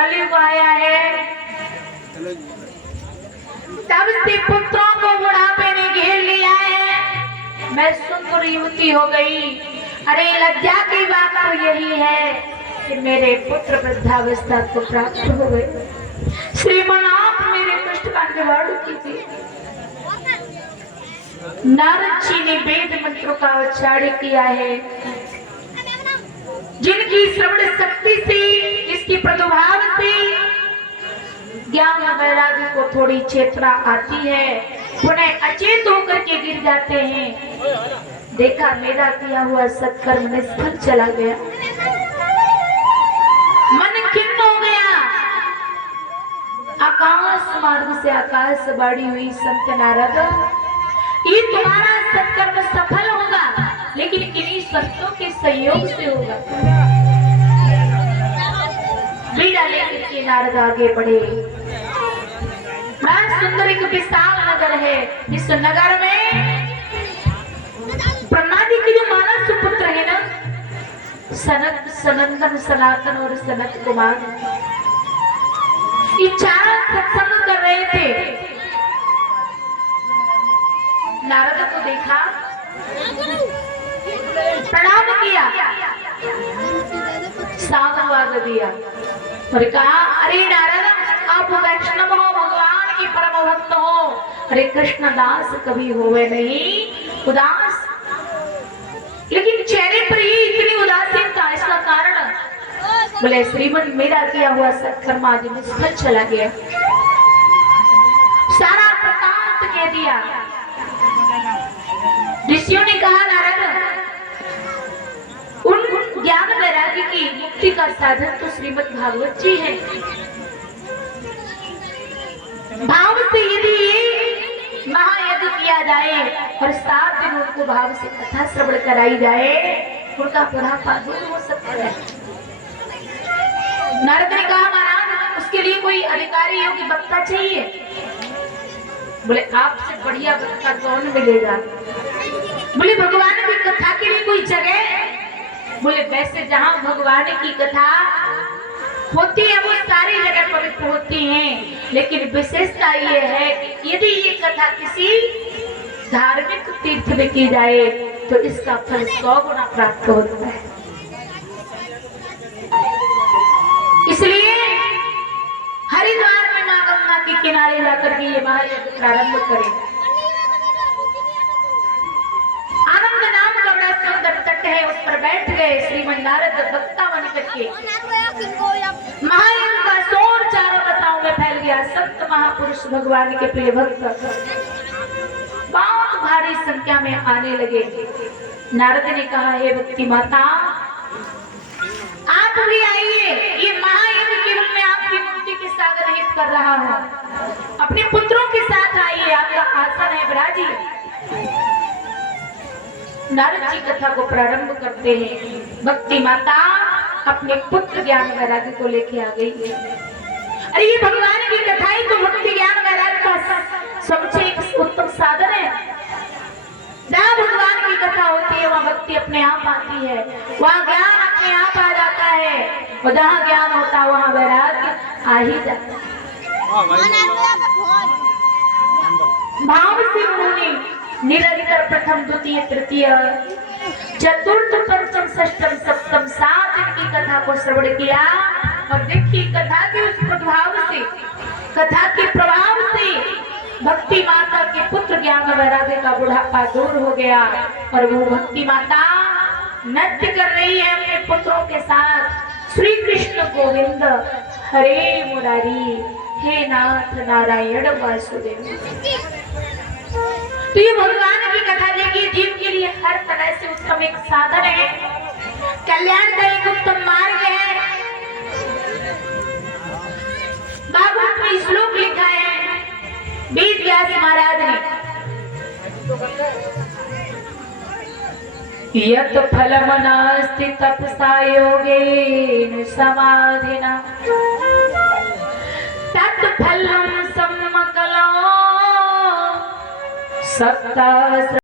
कलयुग आया है, तब से पुत्रों को बुढ़ापे ने घेर लिया है। मैं सुंदर युवती हो गई। अरे लज्जा की बात तो यही है कि मेरे पुत्र वृद्धावस्था को प्राप्त हो गए। श्रीमान आप मेरे कष्ट का निवारण कीजिए। नारद जी ने वेद मंत्रों का उच्चारण किया है। जिनकी श्रवण शक्ति से, जिसकी प्रदुभाव से ज्ञान वैराग्य को थोड़ी चेतना आती है, पुनः अचेत होकर के गिर जाते हैं। देखा मेरा किया हुआ सत्कर्म निष्फल चला गया, मन खिन्न हो गया। आकाश मार्ग से आकाश बाड़ी हुई संत नारद, ये तुम्हारा सत्कर्म सफल होगा, लेकिन इन्हीं संतों के सहयोग से होगा। बीड़ा लेकर के नारद आगे बढ़े। बड़ा सुंदर एक विशाल नगर है। इस नगर में ब्रह्मा जी के जो मानस सुपुत्र है ना, सनत, सनंदन, सनातन और सनत कुमार, ये चारों सत्संग कर रहे थे। नारद को देखा, प्रणाम किया, साधुवाद दिया और कहा, अरे नारद आप वैष्णव हो, भगवान की परम भक्त हो। अरे कृष्ण दास कभी होवे नहीं उदास, लेकिन चेहरे पर ही इतनी उदासीनता, इसका कारण बोले श्रीमन मेरा किया हुआ सत्कर्म आज निष्फल चला गया। सारा वृत्तांत कह दिया। ऋषियों ने कहा नारद, उन ज्ञान वैराग्य की मुक्ति का साधन तो श्रीमद् भागवत जी है। भाव से यदि महायज्ञ किया जाए और 7 दिन उनको भाव से कथा श्रवण कराई जाए, उनका बुढ़ापा दूर हो सकता है। नारद ने कहा महाराज उसके लिए कोई अधिकारी योग्य वक्ता चाहिए। बोले आपसे बढ़िया वक्ता कौन मिलेगा? बोले भगवान की कथा के लिए कोई जगह? बोले वैसे जहां भगवान की कथा होती है वो सारी जगह पवित्र होती हैं, लेकिन विशेषता ये है कि यदि ये कथा किसी धार्मिक तीर्थ में की जाए तो इसका फल 100 गुना प्राप्त होता है। इसलिए हरिद्वार में मां गंगा के किनारे जाकर के ये महायज्ञ प्रारंभ करें। आनंद नाम का बड़ा सुंदर तट है, उस पर बैठ गए श्रीमन नारद वक्ता बन करके। महायज्ञ का शोर चारों दिशाओं में फैल गया। संत महापुरुष भगवान के प्रिय भक्त बहुत भारी संख्या में आने लगे। नारद ने कहा, हे भक्ति माता आप भी आइए, ये महायज्ञ केवल मैं आपकी मुक्ति के सागर हित कर रहा हूँ। अपने पुत्रों के साथ आइए, आपका आसन है विराजिए। नारद जी कथा को प्रारंभ करते हैं। भक्ति माता अपने पुत्र ज्ञान वैराग्य को लेके आ गई। अरे ये भगवान की कथा ही तो भक्ति ज्ञान वैराग्य का सबसे एक उत्तम साधन है। जहाँ भगवान की कथा होती है वहाँ भक्ति अपने आप आती है, वहाँ ज्ञान अपने आप आ जाता है, और जहाँ ज्ञान होता है वहाँ वैराग्य आ ही जाता है। भाव से उन्होंने निरंतर प्रथम द्वितीय तृतीय चतुर्थ पंचम षष्टम सप्तम 7 दिन की कथा को श्रवण किया। और देखिए कथा के उस प्रभाव से, कथा के प्रभाव से भक्ति माता के पुत्र ज्ञान वैराग्य का बुढ़ापा दूर हो गया। और वो भक्ति माता नृत्य कर रही है अपने पुत्रों के साथ। श्री कृष्ण गोविंद हरे मुरारी, हे नाथ नारायण वासुदेव। तो ये भगवान की कथा देखिए जीव के लिए हर तरह से उत्तम एक साधन है, कल्याण का एक उत्तम मार्ग है। भागवत में श्लोक लिखा है वेद व्यास महाराज ने, यत् फलम् नास्ति तपसा योगेन समाधिना तत् फलम् सम्मकलो सप्ताह